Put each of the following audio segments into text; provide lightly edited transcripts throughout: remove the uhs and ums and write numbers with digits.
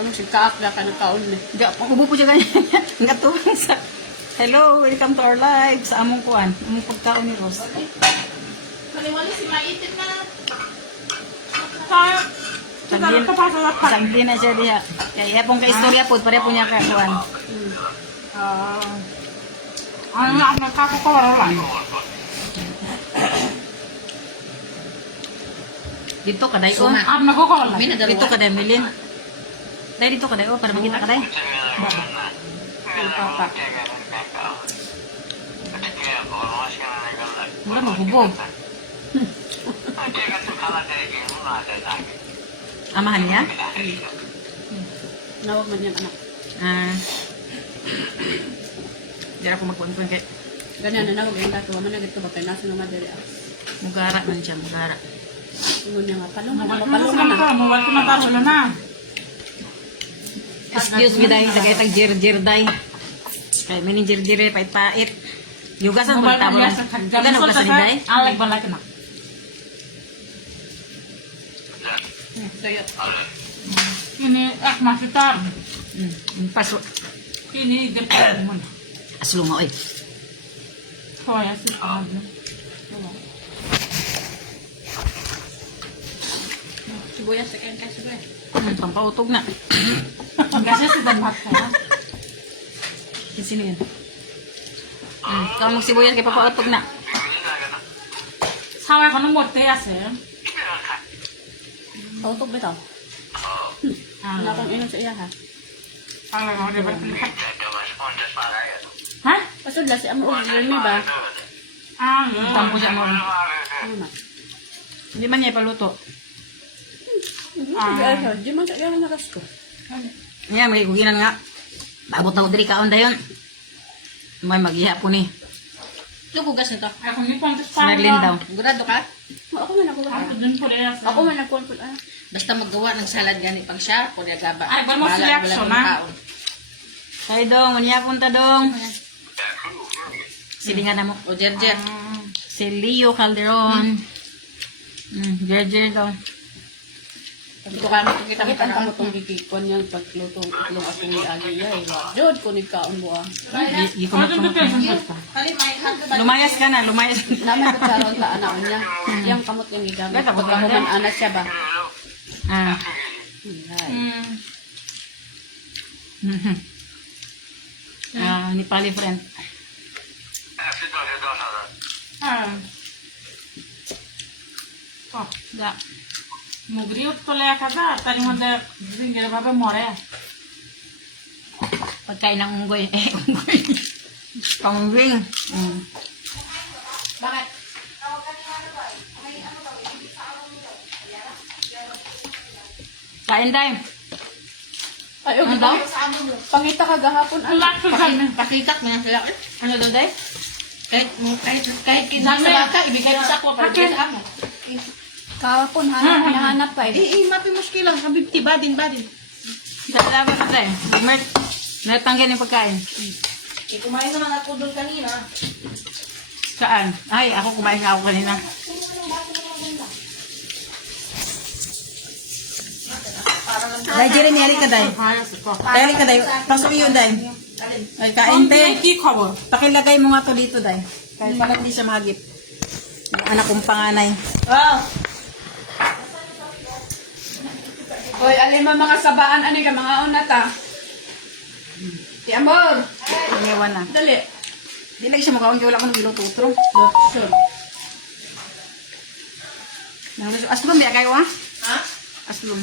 Ano si kaakla ka ng kaon ni. Di ako ubo po siya ganyan. Ang katuwang sa... Hello, welcome to our live. Sa among kuan. Among pagkaon ni Rose. Maliwali si maitin na. Sagdi na siya diha. Kaya pong ka-istorya po, pareha po niya kakuan. Ano nga, nagkakakuha Dito ka day, oh. nagkukuha Dito ka day, Melin. Day, dito ka day, oh, para makita ka day. Papa. Mura maghubog. Amahan niya? Nawag man yan anak. Di ako magpuan-puan kay Ganyan na nagawin ka. Tuwa man na gito ba kay nasa ng madari ah. Mugara man siya, mugara. Ingon niya nga. Palungan na. Palungan Palungan na. Excuse me day, tagay jir-jir day. Kay mini jir-jir pait-pait. Yugasan mo tabo lang. Yugan ugasan ni day. Alay balay ka na. Kaya. Ini, masitar. Paso. Ini, ganda mo na. Aslo mo, eh. Kaya si Pablo. Sibuyas sa kain kasi ba? Pampautog na. Kasi si Damat ka na. Sino yan? Kung magsibuyas kay papautog na. Saway ko ng mote ase. Kautok ba ito? Ano akong inom sa iya ha? Alay ko, di ba? Ha? Pasod lang si Amo Remy ba? Tampo siya mo. Ano na? Hindi man niya ipaluto. Di man sa kaya nakas ko. Yan, magiguginan nga. Abot na ko diri kaon dayon. May maghihapon eh. Lugugas nito. Ako ni Pontes pa. Snarlin daw. Gurado ka? Ako man nagkuha. Ako dun po rin ase. Ako man nagkuha. Basta magawa ng salad gani pang siya. Pwede gaba. Ay, ba mo selection, ha? Kay dong, maniyapon ta dong. Silingan na mo. O Jerjer. Si Leo Calderon. Jerjer daw. Ito ka mo kita kita ang itong gigikon yung pagluto itlong ako ni Ali ay. Jod ko ni kaon buwa. Di ko magpapapin. Lumayas ka na, lumayas. Naman ko karon ta anak niya. Yang kamot yung gigamit. Pagkahuman anak siya ba? Ah. Nepali friend. Oh, Da. mugriot to le kada. Tani mo de ringir baba more. Pagkain ng unggoy. Unggoy. Pangwing. Bakit? Kain tayo. Ay, ano daw? Pangita ka gahapon. Ulak ko kami. Pakikat niya sila. Ano daw tayo? Kahit kinang ka, ibigay mo sa ako para Okay. sa amo. Kahapon, hinahanap pa eh. Mapi muskilang, habibti, badin. Salamat ka tayo. Mert, natanggal yung pagkain. Kumain naman ako doon kanina. Saan? Ay, ako kumain nga ako kanina. Day, Jeremy, hali ka, Day. Hali ka, Day. Pasok yun, Day. Ay, kain, Day. Ki cover. Pakilagay mo nga to dito, Day. Kahit pala hindi siya mahagip. Yung anak kong panganay. Wow! Hoy, alin mo mga sabaan, ani ka, mga unata. Ti Amor! Iniwan na. Dali. Di lagi siya mukhaon, kaya wala ko nang ginututro. Lotion. Aslum, ya kayo, ha? Ha? Aslum.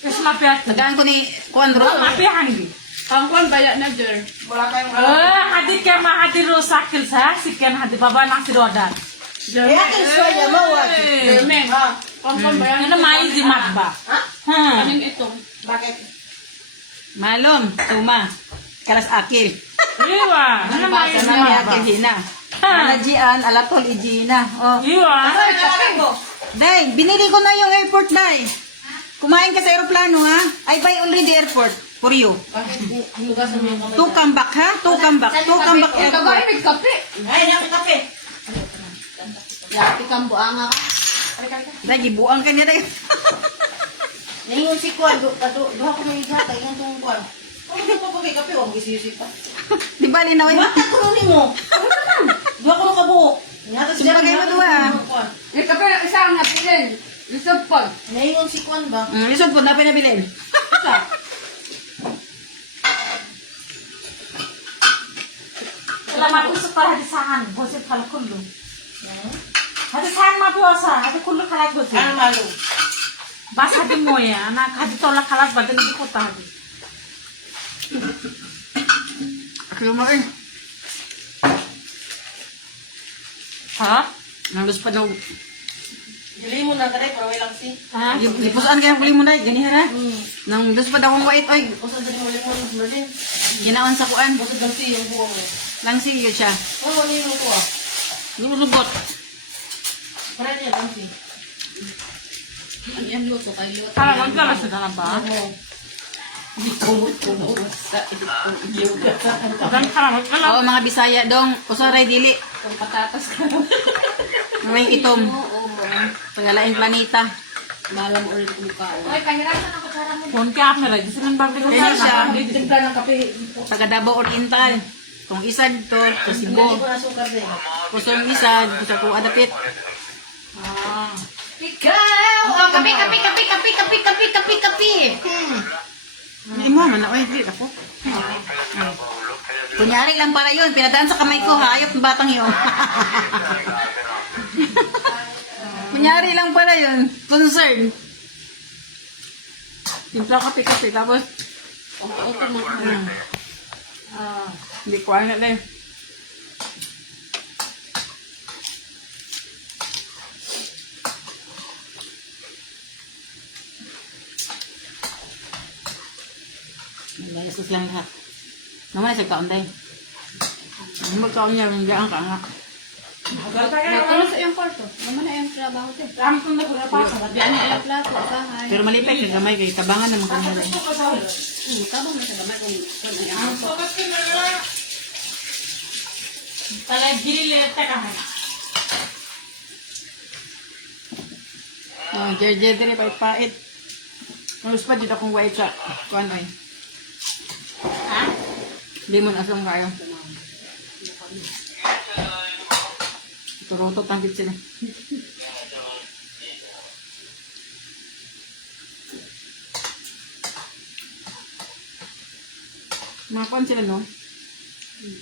Kasi mapiat. Tagaan ko ni Kuandro. Mapiahan di. Pangkon, baya na, Jer. Wala kayong Hadir ka mahadir ro sakil sa. Sikyan hadir baba nak si Rodan. Jermen. Jermen, ha? Pangkon, baya na. Ano may di magba. Ha? Aning itong. Bakit? Malum, tuma. Kalas akil. Iwa. Ano may di Sana may magba. akil hina. Alajian, alatol, ijina. Oh. Iwa. Day, binili ko na yung airport, Day. Kumain ka sa aeroplano, ha? I buy already airport for you. To come back, ha? To come back. To come back Ito ba airport. may kape? Ay, nang kape. Yati kang buanga ka. Day, gibuang ka niya, Day. Ningon si Kwan, duha ko may gata, ingon tong Kwan. Ano ba pa kape, huwag isiyusip pa. Di ba, linawin? Mata ko nun mo. Duha ko nung kabuok. Sumpagay mo duha. Eh, kape, isa ang napilin. Lisod pag. Naingon si Kwan ba? Lisod po, na pinabilin. Isa. Salamat ko sa hadisahan. Bosit pala kullo. Hadisahan mabuasa. Hadi kullo kalag bosit. Ano malo? Basa di mo ya. Anak hadi tolak kalag badan di kota hadi. Ako mo eh. Ha? Nalus pa daw. Gili mo na kare, para may langsi. Ha? Lipusan kaya huli mo na, ganihan ha? Nang lus pa daw ang wait, oy. Usa sa mo limon Berlin. Ginaon sa kuan. Usa daw si yung buong mo. Langsi yun siya. Oh, ni mo ko. Lumulubot. Para niya daw si. Ano yan, luto kayo? Luto. Kala magkala sa dala ba? Dan kala magkala. Oo, mga Bisaya dong. Usaray dili. Kung patatas ka. May itom. Pagalaing planeta. Malam ulit kung kaon. Phone camera. Di silang bagay ko Ayan siya. Timpla ng kape. Taga Davao Oriental. Kung isad to, sa Hindi Cebu. ko na sukar din. Kusong isad, kusa ko adapit. Ah. Ikaw! Oh, kapi, kapi, kapi, kapi, kapi, kapi, kapi, kapi. Hindi mo, man, oy, dili ako. Kunyari lang pala yun, pinadaan sa kamay ko, hayop ng batang yun. Kunyari lang pala yun, concern. Timpla kapi-kapi, tapos, Okay mo. hindi ko ano na eh. Yesus lang ha. Naman sa kaon day. Ano kaon niya ng gaan ka nga. Ano sa iyong kwarto? Naman na iyong trabaho din. Ram kung nagpapasa. Di ano iyong plato, asahan. Pero malipay ka gamay kay tabangan naman kanya. Tabang na sa gamay kung ano iyong. Talay gili teka ha. Oh, jer din pait-pait. Terus pa dito akong white sa kuan ay. Ha? Limon asong kayo. Turutot tangkit sila. Mga kuan sila no?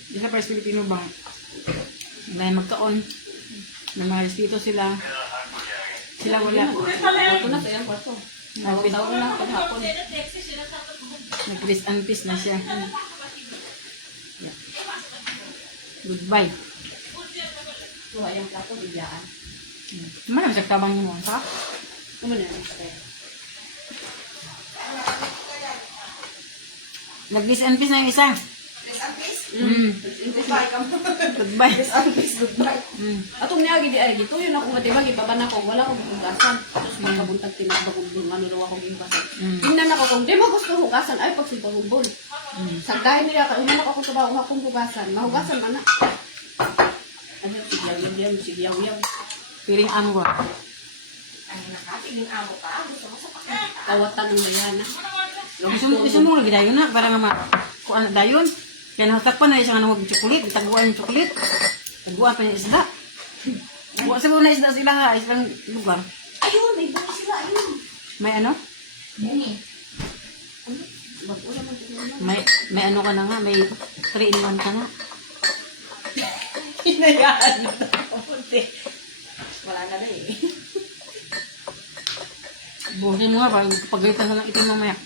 Di sa Paris Filipino bang? May magkaon. May mga respeto sila. Sila wala. Ito na sa iyong kwarto. Tawag na paghapon. Nag-peace and peace na siya. Yeah. Goodbye. Suha iyong plato, biglaan. Manang sa tabang mo, ha? Ano na iyong kape? Nag-peace and peace na yung isa. Goodbye. Atong niagi di ay dito yun ako matibag ipaban ako wala akong hugasan tapos magkabuntag tinagbagog dun ano raw akong impasan tingnan ako kung di mo gusto hugasan ay pagsipagugbol sagdahin nila kaunan ako sa baong akong hugasan mahugasan man na ano sigyaw yaw Piring angwa. kawatan ng mayana Gusto mo lagi dayon na para nga kuan dayon. Kaya nakatakpan na isang ano chocolate, taguan yung chocolate. Taguan pa yung isda. Buwa sa muna isda sila ha, isang lugar. ayun may buhay sila ayun May ano? wala man tingnan May ano ka na nga, may 3-in-1 ka na. Hinayaan mo na kapunti. Wala na na eh. Buhin mo nga, pagalitan ka lang itim mamaya.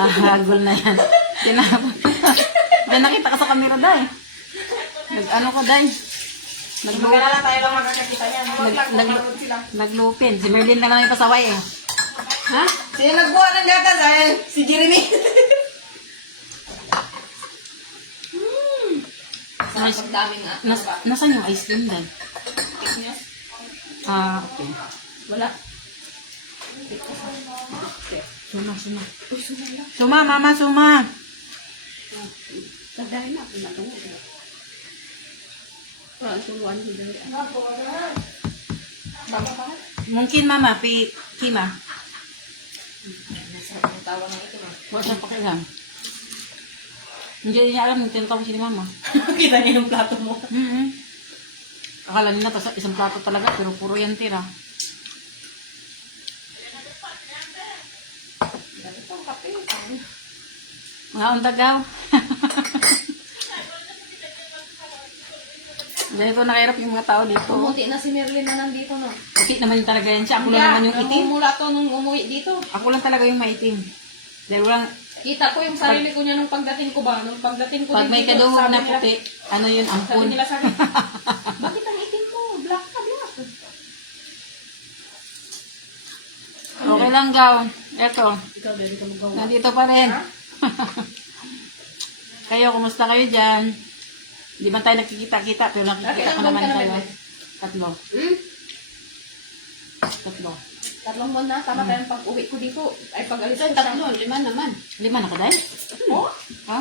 Hagol na yan. Yan nakita ka sa camera, day. Nag-ano ka, day. Magkala tayo lang magkakakita niyan. Naglupin. Si Merlin na lang yung pasaway eh. ha Sino nagbuha ng gatas ay? Si Jeremy. pagdami nga Nasaan yung ice cream, day? Ah, okay. wala Suma. Suma, mama, suma. sagdahin na pinatungo wala ang tuluan ko dali Baba pa. Mungkin mama, kima. Nasarap ang tawa ng itim ah. Wala sa pakialam. Hindi niya alam, tinatawag siya ni mama. Kita niya yung plato mo. Akala nila isang plato talaga, pero puro yan tira. Dati pang kape. Mga untagaw. Ganito nakahirap yung mga tao dito. Pumuti na si Merlin na nandito, no? Okay naman talaga yan siya. Ako lang naman yung itim. Namumula to nung umuwi dito. Ako lang talaga yung maitim. Dahil walang, Kita ko yung sarili ko niya nung pagdating ko ba? Nung pagdating ko pag may dito, kaduhog sabi na nila- puti, ano yun, Sabi ampun. nila sa akin, bakit ang itim mo? Black ka, black. Okay lang, Gaw. Eto, Ikaw, dahil ka magawa. nandito pa rin. Kayo, kumusta kayo dyan? Di ba tayo nakikita-kita, pero nakikita Ilang ko buwan naman ka na, kayo. Bebe? Tatlo. Hmm? Tatlo. 3 buwan na, tama tayo pag uwi ko dito. Ay, pag alis ko, Hmm. 3, 5 naman. 5 na ko dahil? Oh? Ha?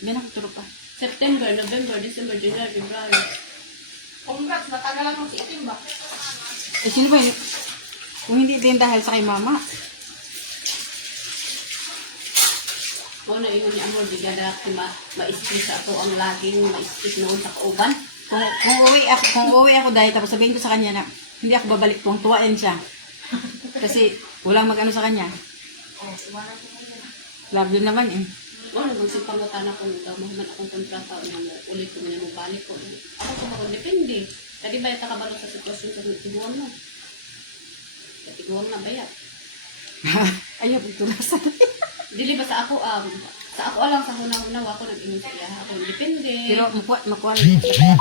Hindi na ko pa. September, November, December, January, February. Congrats, natagalan mo si itim ba? Eh, sino ba yun? Kung hindi din dahil sa kay mama. Kung ano yun ni Amor, di gada ma-split sa ako ang laging ma-split noon sa kauban. Kung uwi ako dahil tapos sabihin ko sa kanya na hindi ako babalik, tuwang-tuwain siya. Kasi walang mag-ano sa kanya. Love yun naman eh. Ano, magsipangutan ako nito. Mahaman akong kontrata o naman ulit ko na mabalik ko. Ako kung ako, depende. Kasi ba yung takabalo sa sitwasyon sa tiguan mo? Sa tiguan na ba yan? Ayaw, pagtulasan. Dili ba sa ako, sa ako alam sa hunang-hunaw ako nag-ingon sa iya. Ako, depende. Pero makuha na yung kaya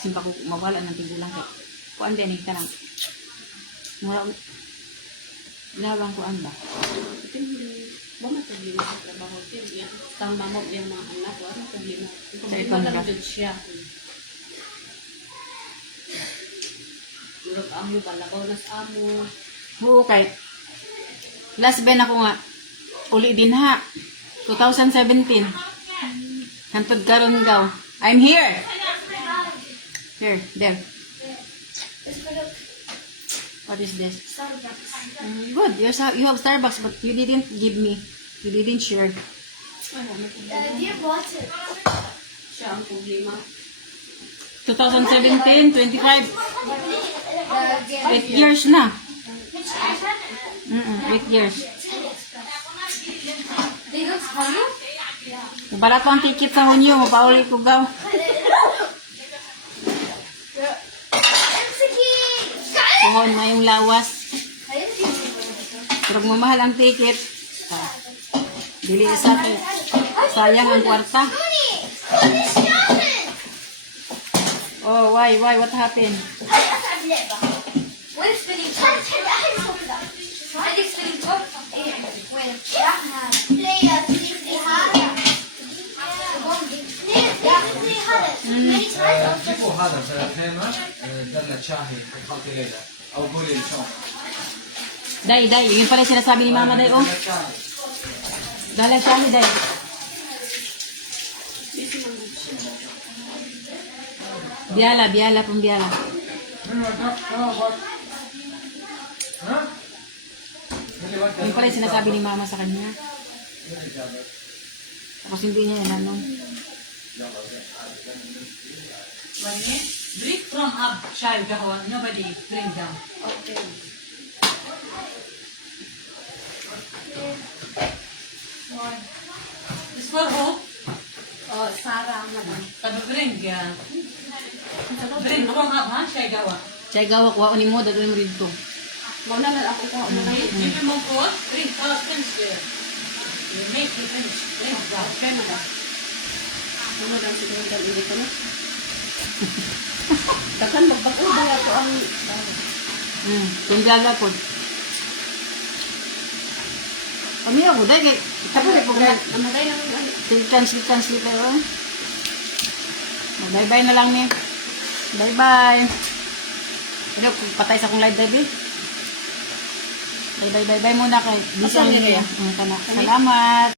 simpa ko mawala ng tigulang ko. Kuan din ka lang. Mura, lawang kuan ba? Depende. Ba may problema sa trabaho siya. Tama mo yung mga anak. Wala problema. Yung Sa problema ikon lang ka? dyan siya. Durog amo, balabaw na sa amo. Oo, kay last ben ako nga uli din ha. 2017. Hantod karon gaw. I'm here. Here, there. What is this? Good. You have Starbucks, but you didn't give me. You didn't share. Dear water. Siya ang problema. 2017, 25. 8 years na. 8 years. They don't tell you? Barato ang ticket sa hunyo. Mapauli ko gaw. Kuhon na yung lawas. Pero kung mamahal ang ticket, dili isa ko. Sayang ang kwarta. Oh, why? What happened? وين spinning top? عندك spinning top؟ ايه وين؟ جيبوا هذا خيمة دلة شاهي حق خالتي ليلى أو قولي شلون Day, yun pala yung sinasabi ni mama, Day, oh. دلة شاهي Dala siya ni Day. Biala, pang Biala. من ودك؟ ها؟ اللي ودك؟ Yun pala yung sinasabi ni mama sa kanya. Tapos hindi niya yan, ano. Drink from up, chai, gawa. Nobody bring down. Okay. It's for who? Oh, Sarah naman. Pag-bring, Bring from up, ha? Chai, gawa. Siya gawak, waon ni mo, dagawin mo rito. Mauna na ako ko. Mauna na. Give him more food. Drink, finish there. You make it finish. Drink, gawa. Okay na ba? Ano lang siguro dahil hindi ko na. Takan magbako ba ako ang... Pang Biala po. Kami ako, Day, kay tapos ay pagkat. Namatay na ang... Sikan kayo. Bye-bye na lang, ni. Bye-bye. Pero patay sa akong live, Day. Bye-bye muna kay. Bisa Asan niya. niya? Salamat.